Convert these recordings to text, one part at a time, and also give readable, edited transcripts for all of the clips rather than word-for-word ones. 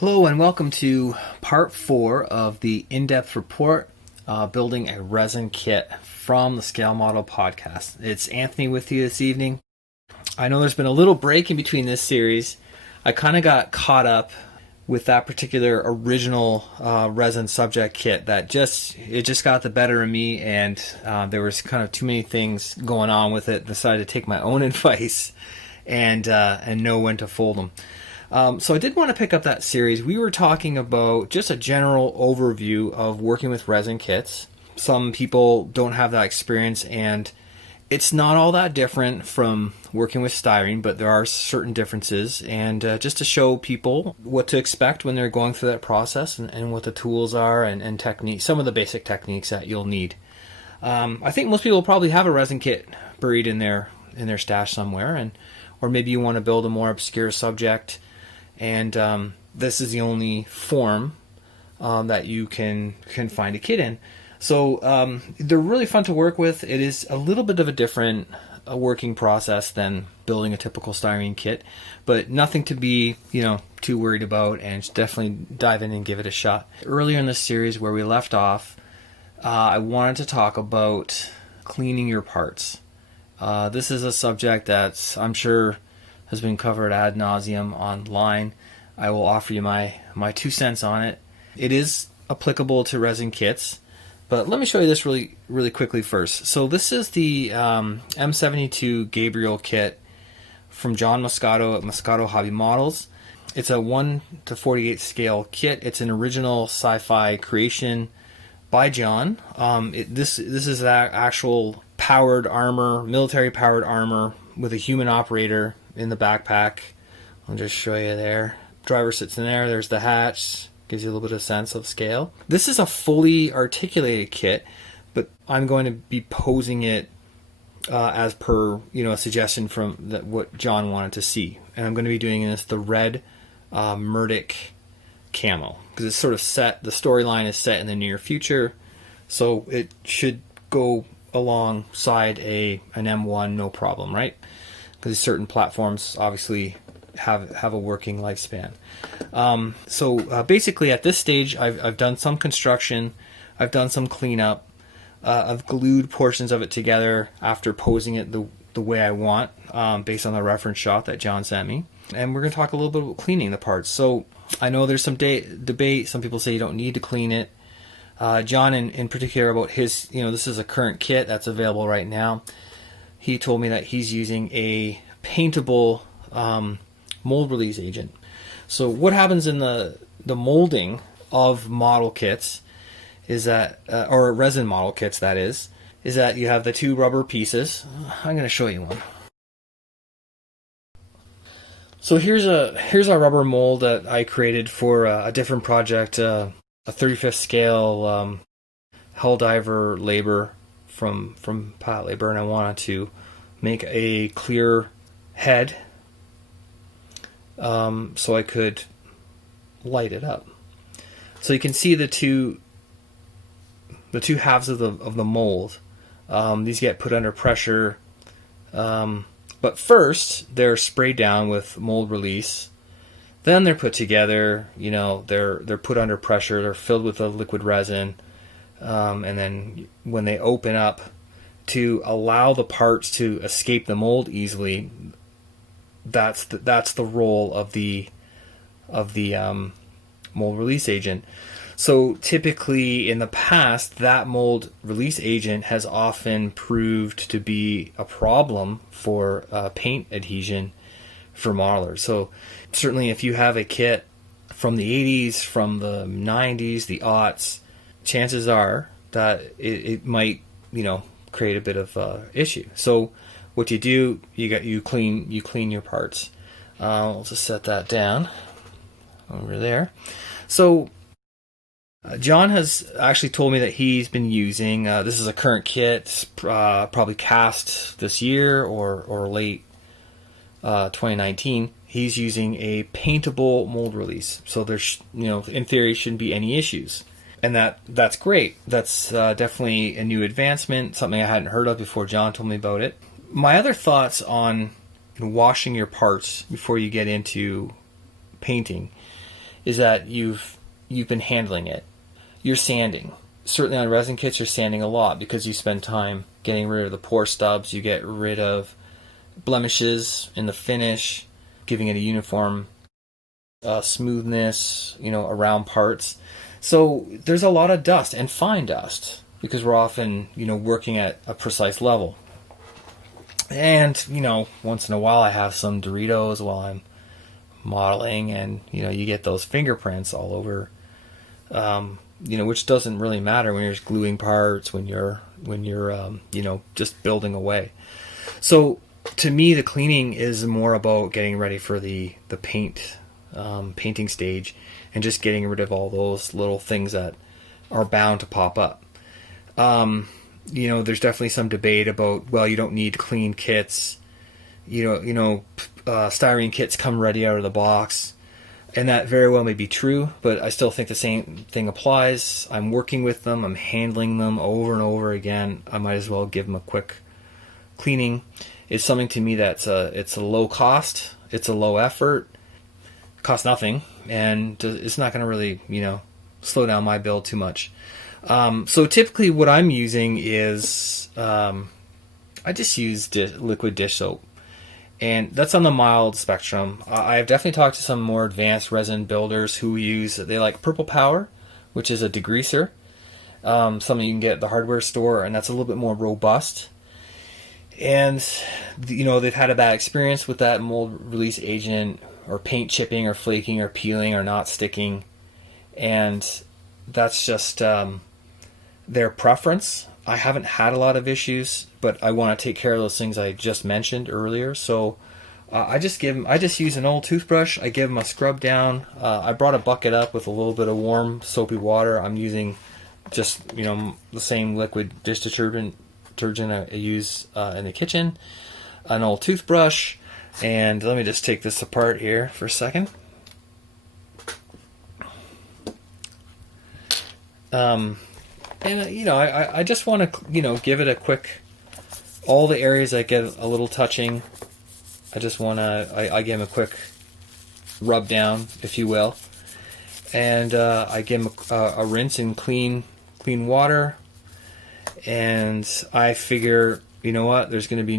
Hello and welcome to part 4 of the in-depth report, building a resin kit from the Scale Model podcast. It's Anthony with you this evening. I know there's been a little break in between this series. I kind of got caught up with that particular original resin subject kit that just got the better of me, and there was kind of too many things going on with it. Decided to take my own advice and know when to fold them. So I did want to pick up that series. We were talking about just a general overview of working with resin kits. Some people don't have that experience, and it's not all that different from working with styrene, but there are certain differences. And just to show people what to expect when they're going through that process, and what the tools are, and techniques, some of the basic techniques that you'll need. I think most people probably have a resin kit buried in their stash somewhere, or maybe you want to build a more obscure subject. And this is the only form that you can find a kit in. So they're really fun to work with. It is a little bit of a different working process than building a typical styrene kit, but nothing to be too worried about, and definitely dive in and give it a shot. Earlier in this series where we left off, I wanted to talk about cleaning your parts. This is a subject that I'm sure has been covered ad nauseum online. I will offer you my 2 cents on it. It is applicable to resin kits, but let me show you this really quickly first. So this is the M-72 Gabriel kit from John Moscato at Moscato Hobby Models. It's a 1:48 scale kit. It's an original sci-fi creation by John. This is actual powered armor, military powered armor with a human operator in the backpack. I'll just show you there. Driver sits in there. There's the hatch. Gives you a little bit of sense of scale. This is a fully articulated kit, but I'm going to be posing it as per a suggestion from what John wanted to see, and I'm going to be doing this the red Murdic camo because it's sort of set. The storyline is set in the near future, so it should go alongside an M1 no problem, right? Because certain platforms obviously have a working lifespan. So basically at this stage I've done some construction, I've done some cleanup, I've glued portions of it together after posing it the way I want, based on the reference shot that John sent me. And we're going to talk a little bit about cleaning the parts. So I know there's some debate. Some people say you don't need to clean it. John in particular about his, this is a current kit that's available right now. He told me that he's using a paintable mold release agent. So what happens in the molding of model kits is that, or resin model kits that is that you have the 2 rubber pieces. I'm going to show you one. So here's a rubber mold that I created for a different project, a 35th scale Hell Diver labor from Pat Labor, and I wanted to make a clear head so I could light it up. So you can see the two halves of the mold. These get put under pressure, but first they're sprayed down with mold release. Then they're put together. They're put under pressure. They're filled with a liquid resin. And then when they open up to allow the parts to escape the mold easily, that's the role of the mold release agent. So typically in the past, that mold release agent has often proved to be a problem for paint adhesion for modelers. So certainly if you have a kit from the 80s, from the 90s, the aughts, chances are that it might create a bit of issue. So what you do, you clean your parts. I'll just set that down over there. So John has actually told me that he's been using, this is a current kit, probably cast this year or late 2019. He's using a paintable mold release. So there's, in theory, shouldn't be any issues. And that's great. That's definitely a new advancement, something I hadn't heard of before John told me about it. My other thoughts on washing your parts before you get into painting is that you've been handling it. You're sanding. Certainly on resin kits, you're sanding a lot because you spend time getting rid of the pore stubs. You get rid of blemishes in the finish, giving it a uniform smoothness, around parts. So there's a lot of dust and fine dust because we're often, working at a precise level. And, once in a while I have some Doritos while I'm modeling, and, you get those fingerprints all over, which doesn't really matter when you're just gluing parts, when you're just building away. So to me, the cleaning is more about getting ready for the painting stage and just getting rid of all those little things that are bound to pop up. There's definitely some debate about, well, you don't need clean kits. Styrene kits come ready out of the box, and that very well may be true, but I still think the same thing applies. I'm working with them, I'm handling them over and over again. I might as well give them a quick cleaning. It's something to me that's it's a low cost, it's a low effort, costs nothing, and it's not going to really, slow down my build too much. So typically what I'm using is I just use liquid dish soap, and that's on the mild spectrum. I've definitely talked to some more advanced resin builders they like Purple Power, which is a degreaser, something you can get at the hardware store, and that's a little bit more robust. And they've had a bad experience with that mold release agent, or paint chipping or flaking or peeling or not sticking, and that's just their preference. I haven't had a lot of issues, but I want to take care of those things I just mentioned earlier. So I just use an old toothbrush. I give them a scrub down. I brought a bucket up with a little bit of warm soapy water. I'm using just the same liquid dish detergent I use in the kitchen. An old toothbrush, and let me just take this apart here for a second. I just want to, give it a quick, all the areas that get a little touching, I just want to, I give them a quick rub down, if you will. And I give them a rinse in clean water. And I figure, there's going to be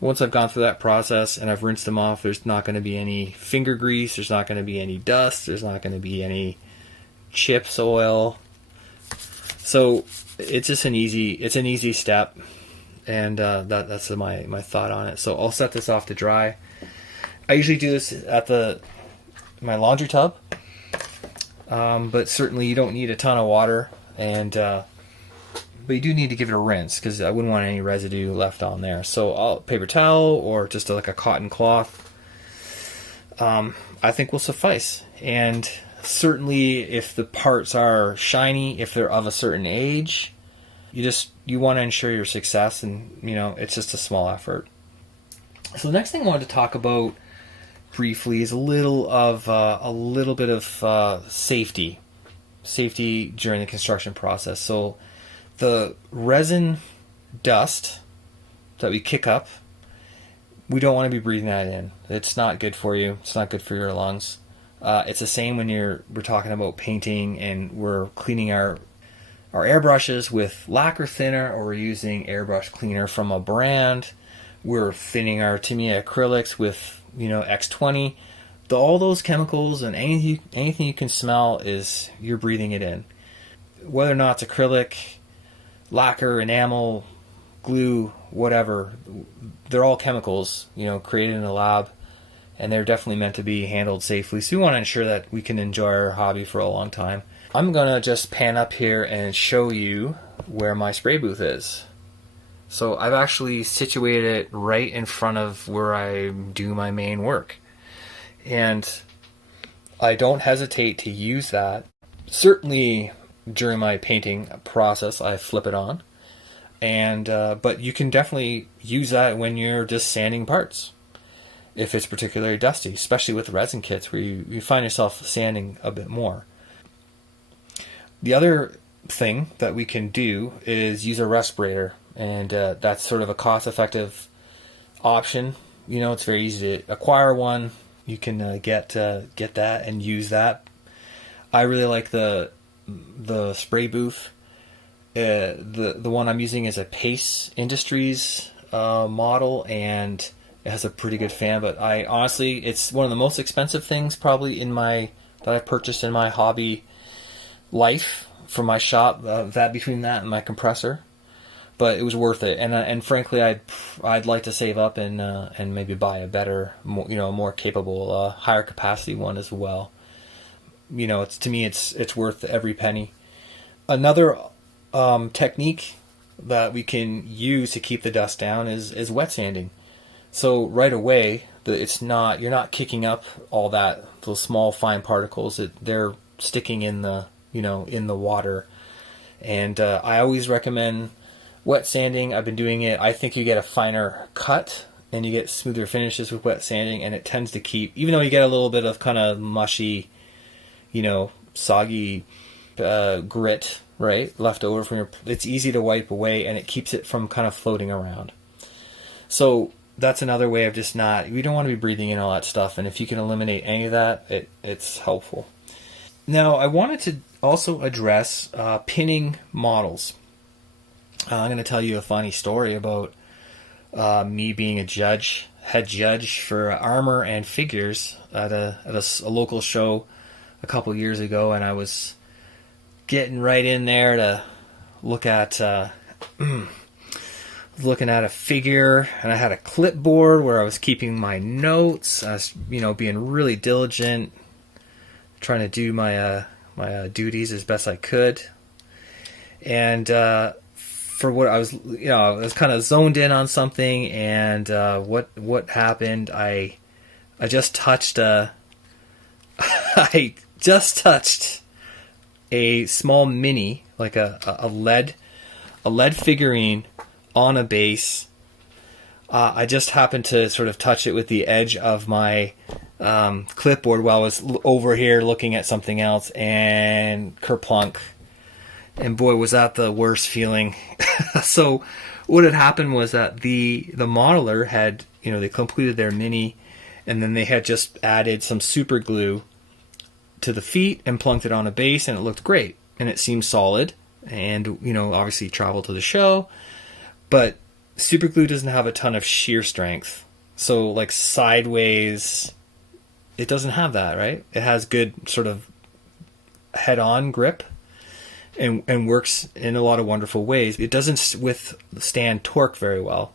once I've gone through that process and I've rinsed them off, there's not going to be any finger grease, there's not going to be any dust, there's not going to be any chips oil. So it's just an easy step, and that's my thought on it. So I'll set this off to dry. I usually do this at my laundry tub, but certainly you don't need a ton of water, and but you do need to give it a rinse because I wouldn't want any residue left on there. So paper towel or just like a cotton cloth, I think will suffice. And certainly if the parts are shiny, if they're of a certain age, you want to ensure your success, and it's just a small effort. So the next thing I wanted to talk about briefly is a little bit of safety during the construction process. So the resin dust that we kick up, we don't want to be breathing that in. It's not good for you. It's not good for your lungs. It's the same when we're talking about painting and we're cleaning our airbrushes with lacquer thinner, or we're using airbrush cleaner from a brand. We're thinning our Tamiya acrylics with X20. All those chemicals and anything you can smell, you're breathing it in. Whether or not it's acrylic, lacquer, enamel, glue, whatever, they're all chemicals, created in a lab, and they're definitely meant to be handled safely. So we want to ensure that we can enjoy our hobby for a long time. I'm going to just pan up here and show you where my spray booth is. So I've actually situated it right in front of where I do my main work. And I don't hesitate to use that. Certainly during my painting process, I flip it on. And but you can definitely use that when you're just sanding parts, if it's particularly dusty, especially with resin kits where you find yourself sanding a bit more. The other thing that we can do is use a respirator, and that's sort of a cost-effective option. It's very easy to acquire one. you can get that and use that. I really like the spray booth. The one I'm using is a Pace Industries model, and it has a pretty good fan. But I honestly, it's one of the most expensive things probably that I've purchased in my hobby life for my shop. That between that and my compressor, but it was worth it. And frankly, I'd like to save up and maybe buy a better, more capable, higher capacity one as well. To me, it's worth every penny. Another technique that we can use to keep the dust down is wet sanding. So right away, you're not kicking up all those small fine particles. They're sticking in the water. And I always recommend wet sanding. I've been doing it. I think you get a finer cut and you get smoother finishes with wet sanding, and it tends to keep, even though you get a little bit of kind of mushy, soggy grit, right, left over from it's easy to wipe away, and it keeps it from kind of floating around. So that's another way of we don't want to be breathing in all that stuff, and if you can eliminate any of that, it's helpful. Now, I wanted to also address pinning models. I'm going to tell you a funny story about me being head judge for armor and figures at a local show a couple years ago, and I was getting right in there to look at looking at a figure, and I had a clipboard where I was keeping my notes. I was, being really diligent, trying to do my duties as best I could. And for what I was, I was kind of zoned in on something, and what happened? I just touched I just touched a small mini, like a lead figurine on a base. I just happened to sort of touch it with the edge of my clipboard while I was over here looking at something else, and kerplunk. And boy, was that the worst feeling. So what had happened was that the modeler had, they completed their mini, and then they had just added some super glue to the feet and plunked it on a base, and it looked great, and it seemed solid, and obviously traveled to the show. But super glue doesn't have a ton of shear strength, so like sideways, it doesn't have that, right? It has good sort of head-on grip and works in a lot of wonderful ways. It doesn't withstand torque very well.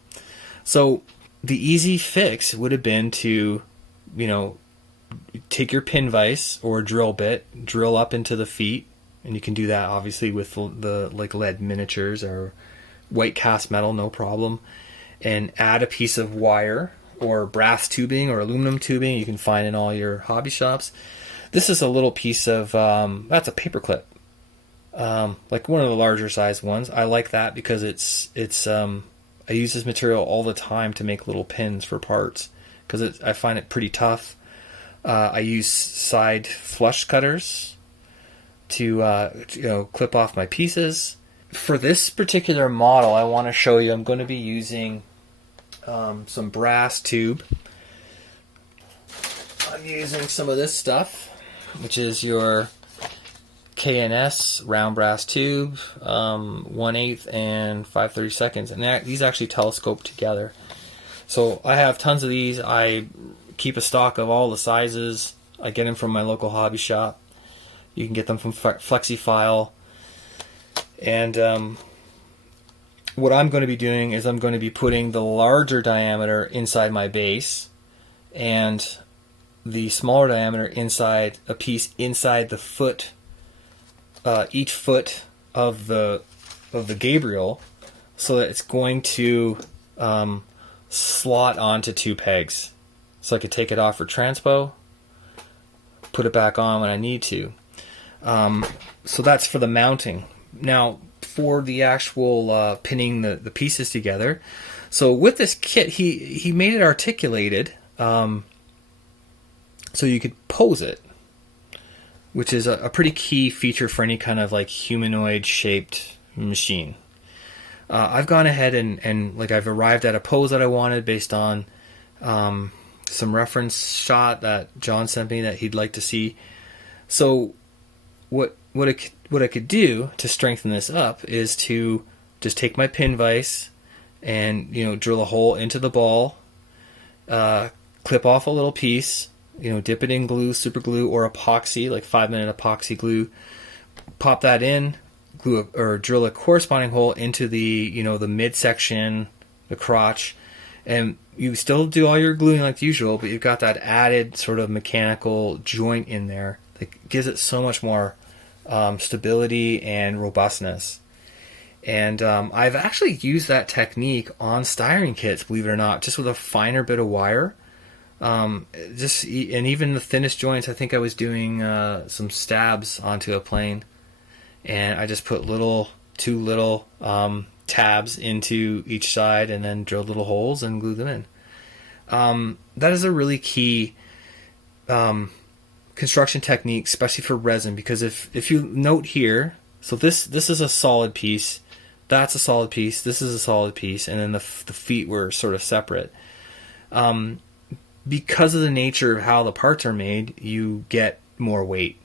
So the easy fix would have been to, take your pin vise or drill bit, drill up into the feet, and you can do that obviously with the like lead miniatures or white cast metal, no problem, and add a piece of wire or brass tubing or aluminum tubing you can find in all your hobby shops. This is a little piece of that's a paper clip, like one of the larger size ones. I like that because it's I use this material all the time to make little pins for parts because I find it pretty tough. I use side flush cutters to clip off my pieces. For this particular model, I want to show you, I'm going to be using some brass tube. I'm using some of this stuff, which is your K&S round brass tube, 1/8 and 5/32, and these actually telescope together. So I have tons of these. I keep a stock of all the sizes. I get them from my local hobby shop. You can get them from FlexiFile. And what I'm going to be doing is I'm going to be putting the larger diameter inside my base and the smaller diameter inside a piece inside the foot, each foot of the Gabriel, so that it's going to slot onto two pegs. So I could take it off for transpo, put it back on when I need to. So that's for the mounting. Now, for the actual pinning the pieces together, so with this kit, he made it articulated, so you could pose it, which is a pretty key feature for any kind of like humanoid shaped machine. I've gone ahead and like I've arrived at a pose that I wanted based on some reference shot that John sent me that he'd like to see. So what I could do to strengthen this up is to just take my pin vise and, drill a hole into the ball, clip off a little piece, dip it in glue, super glue, or epoxy, like 5-minute epoxy glue, pop that in, glue or drill a corresponding hole into the, the midsection, the crotch, and you still do all your gluing like usual, but you've got that added sort of mechanical joint in there that gives it so much more stability and robustness. And I've actually used that technique on styrene kits, believe it or not, just with a finer bit of wire. And even the thinnest joints, I think I was doing some stabs onto a plane, and I just put two little tabs into each side and then drilled little holes and glued them in. That is a really key construction technique, especially for resin, because if you note here, so this is a solid piece, that's a solid piece, this is a solid piece, and then the feet were sort of separate. Because of the nature of how the parts are made, you get more weight,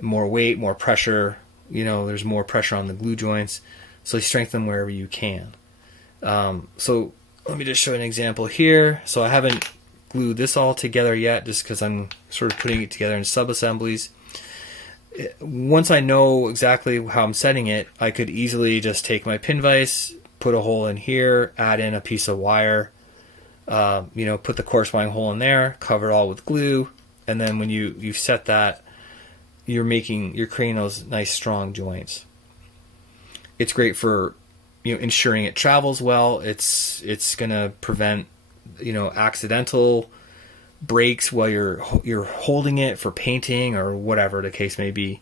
more pressure. There's more pressure on the glue joints, so you strengthen wherever you can. So let me just show an example here. So I haven't glued this all together yet, just because I'm sort of putting it together in sub-assemblies. Once I know exactly how I'm setting it, I could easily just take my pin vise, put a hole in here, add in a piece of wire, put the corresponding hole in there, cover it all with glue, and then when you've set that, you're creating those nice strong joints. It's great for ensuring it travels well. It's gonna prevent accidental breaks while you're holding it for painting or whatever the case may be.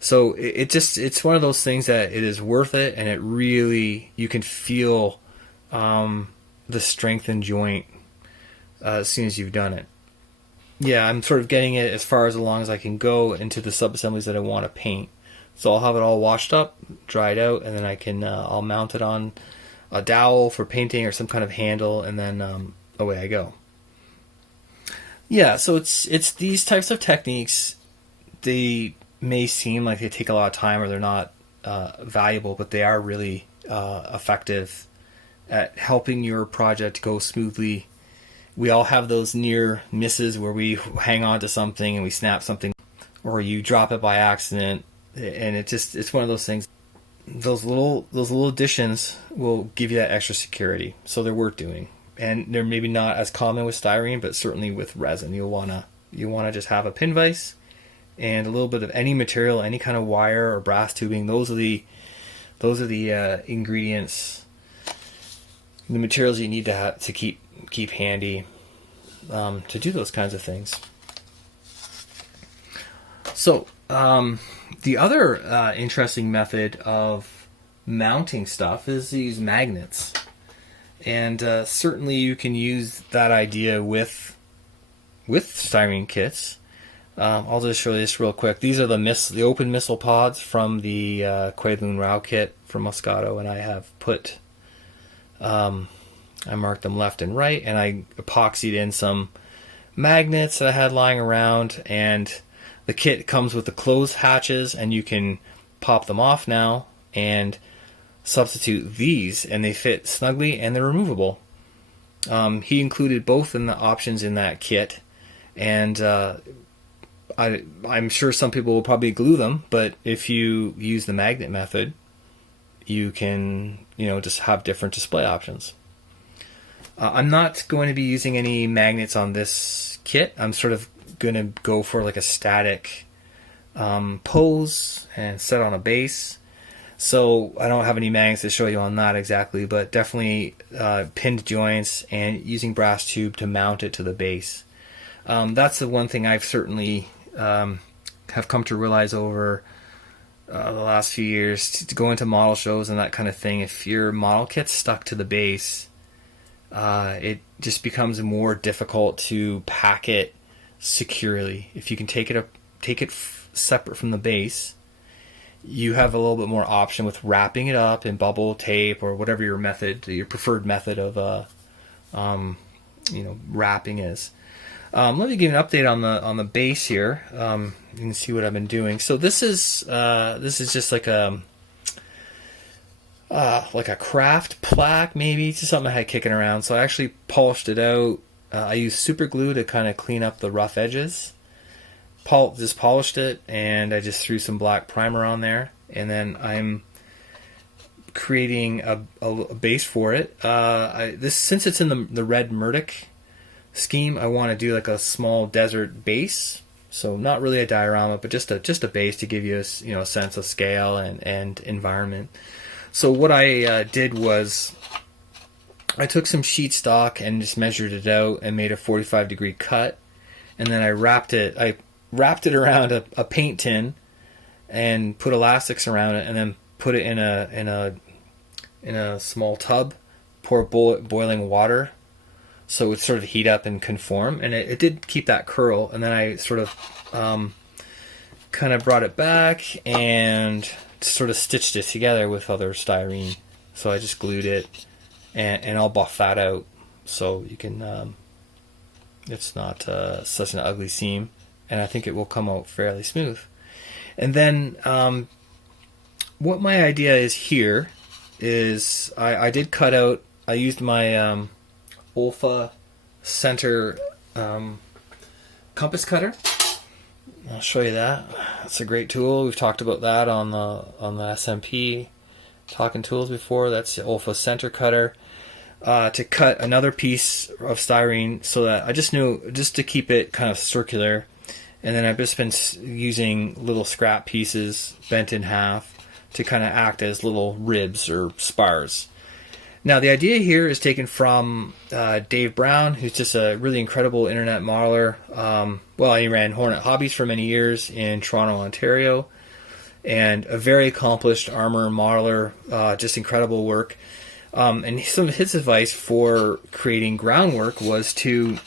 So it's one of those things that it is worth it, and it really, you can feel the strength in joint as soon as you've done it. Yeah, I'm sort of getting it as far along as I can go into the sub-assemblies that I want to paint. So I'll have it all washed up, dried out, and then I'll mount it on a dowel for painting or some kind of handle, and then away I go. Yeah, so it's these types of techniques. They may seem like they take a lot of time or they're not valuable, but they are really effective at helping your project go smoothly. We all have those near misses where we hang on to something and we snap something, or you drop it by accident, and it's one of those things. Those little additions will give you that extra security, so they're worth doing. And they're maybe not as common with styrene, but certainly with resin, you wanna just have a pin vise and a little bit of any material, any kind of wire or brass tubing. Those are the ingredients, the materials you need to keep handy to do those kinds of things. So the other interesting method of mounting stuff is to use magnets, and certainly you can use that idea with styrene kits. I'll just show you this real quick. These are the open missile pods from the Kowloon Rao kit from Moscato, and I have put I marked them left and right, and I epoxied in some magnets that I had lying around, and the kit comes with the closed hatches, and you can pop them off now and substitute these, and they fit snugly and they're removable. He included both in the options in that kit, and I'm sure some people will probably glue them, but if you use the magnet method, you can just have different display options. I'm not going to be using any magnets on this kit. I'm sort of going to go for like a static pose and set on a base. So I don't have any magnets to show you on that exactly, but definitely pinned joints and using brass tube to mount it to the base. That's the one thing I've certainly have come to realize over the last few years to go into model shows and that kind of thing. If your model kit's stuck to the base, it just becomes more difficult to pack it securely. If you can take it separate from the base, you have a little bit more option with wrapping it up in bubble tape or whatever your preferred method of wrapping is. Let me give you an update on the base here. You can see what I've been doing. So this is just like a craft plaque, maybe, just something I had kicking around. So I actually polished it out. I used super glue to kind of clean up the rough edges. Just polished it, and I just threw some black primer on there, and then I'm creating a base for it. Since it's in the red Murdoch scheme, I want to do like a small desert base. So not really a diorama, but just a base to give you a sense of scale and environment. So what I did was I took some sheet stock and just measured it out and made a 45-degree cut, and then I wrapped it around a paint tin and put elastics around it, and then put it in a small tub, pour boiling water so it would sort of heat up and conform, and it did keep that curl. And then I sort of kind of brought it back and sort of stitched it together with other styrene. So I just glued it, and I'll buff that out so you can it's not such an ugly seam, and I think it will come out fairly smooth. And then what my idea is here is I did cut out, I used my Olfa center compass cutter. I'll show you that. It's a great tool. We've talked about that on the SMP Talking Tools before. That's the Olfa center cutter. To cut another piece of styrene, so that I just knew, just to keep it kind of circular. And then I've just been using little scrap pieces bent in half to kind of act as little ribs or spars. Now the idea here is taken from Dave Brown, who's just a really incredible internet modeler. He ran Hornet Hobbies for many years in Toronto, Ontario, and a very accomplished armor modeler, just incredible work. And some of his advice for creating groundwork was to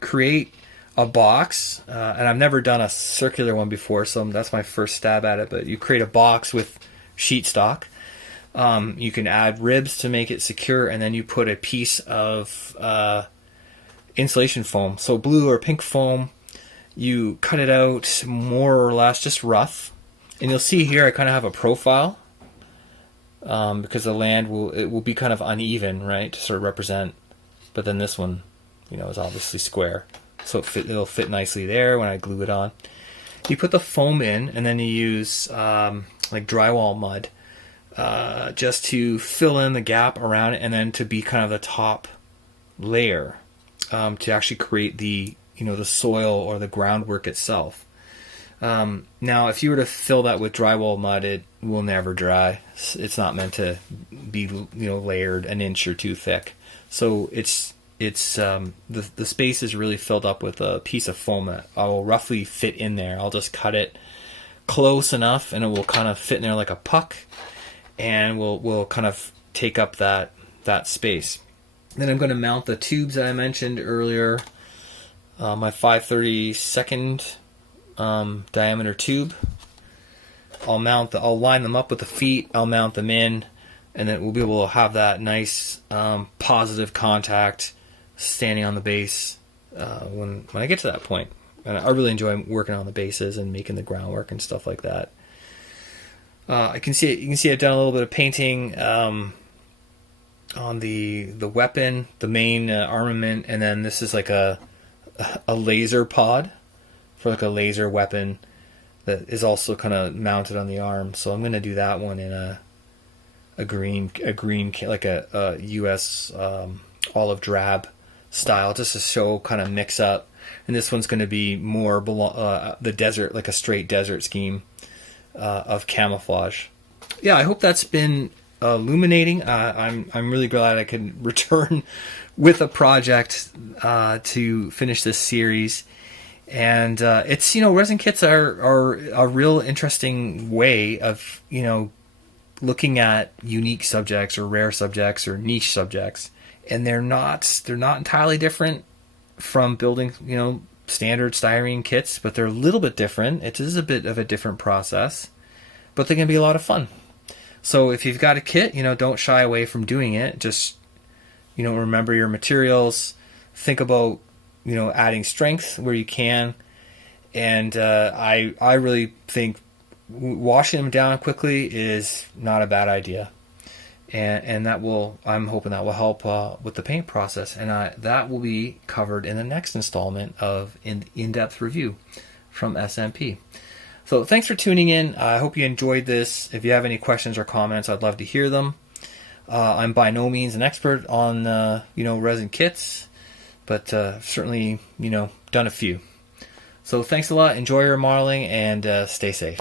create a box, and I've never done a circular one before, so that's my first stab at it, but you create a box with sheet stock. You can add ribs to make it secure, and then you put a piece of insulation foam, so blue or pink foam. You cut it out more or less just rough, and you'll see here I kind of have a profile, because the land will be kind of uneven, right, to sort of represent, but then this one, is obviously square, so it'll fit nicely there when I glue it on. You put the foam in, and then you use like drywall mud, just to fill in the gap around it, and then to be kind of the top layer, to actually create the soil or the groundwork itself. Now, if you were to fill that with drywall mud, it will never dry. It's not meant to be layered an inch or two thick. So the space is really filled up with a piece of foam that I will roughly fit in there. I'll just cut it close enough, and it will kind of fit in there like a puck, and will kind of take up that space. Then I'm going to mount the tubes that I mentioned earlier. My 5/32 diameter tube. I'll line them up with the feet. I'll mount them in, and then we'll be able to have that nice positive contact standing on the base when I get to that point. And I really enjoy working on the bases and making the groundwork and stuff like that. You can see I've done a little bit of painting on the weapon, the main armament, and then this is like a laser pod for like a laser weapon that is also kind of mounted on the arm. So I'm going to do that one in a green like a US olive drab style, just to show kind of mix up. And this one's going to be more the desert, like a straight desert scheme of camouflage. Yeah, I hope that's been illuminating. I'm really glad I could return with a project to finish this series. And it's resin kits are a real interesting way of looking at unique subjects or rare subjects or niche subjects, and they're not entirely different from building standard styrene kits, but they're a little bit different. It is a bit of a different process, but they can be a lot of fun. So if you've got a kit, don't shy away from doing it. Just remember your materials. think about, adding strength where you can. And I really think washing them down quickly is not a bad idea. And I'm hoping that will help with the paint process. And that will be covered in the next installment of in-depth review from SMP. So thanks for tuning in. I hope you enjoyed this. If you have any questions or comments, I'd love to hear them. I'm by no means an expert on resin kits, but certainly done a few. So thanks a lot. Enjoy your modeling and stay safe.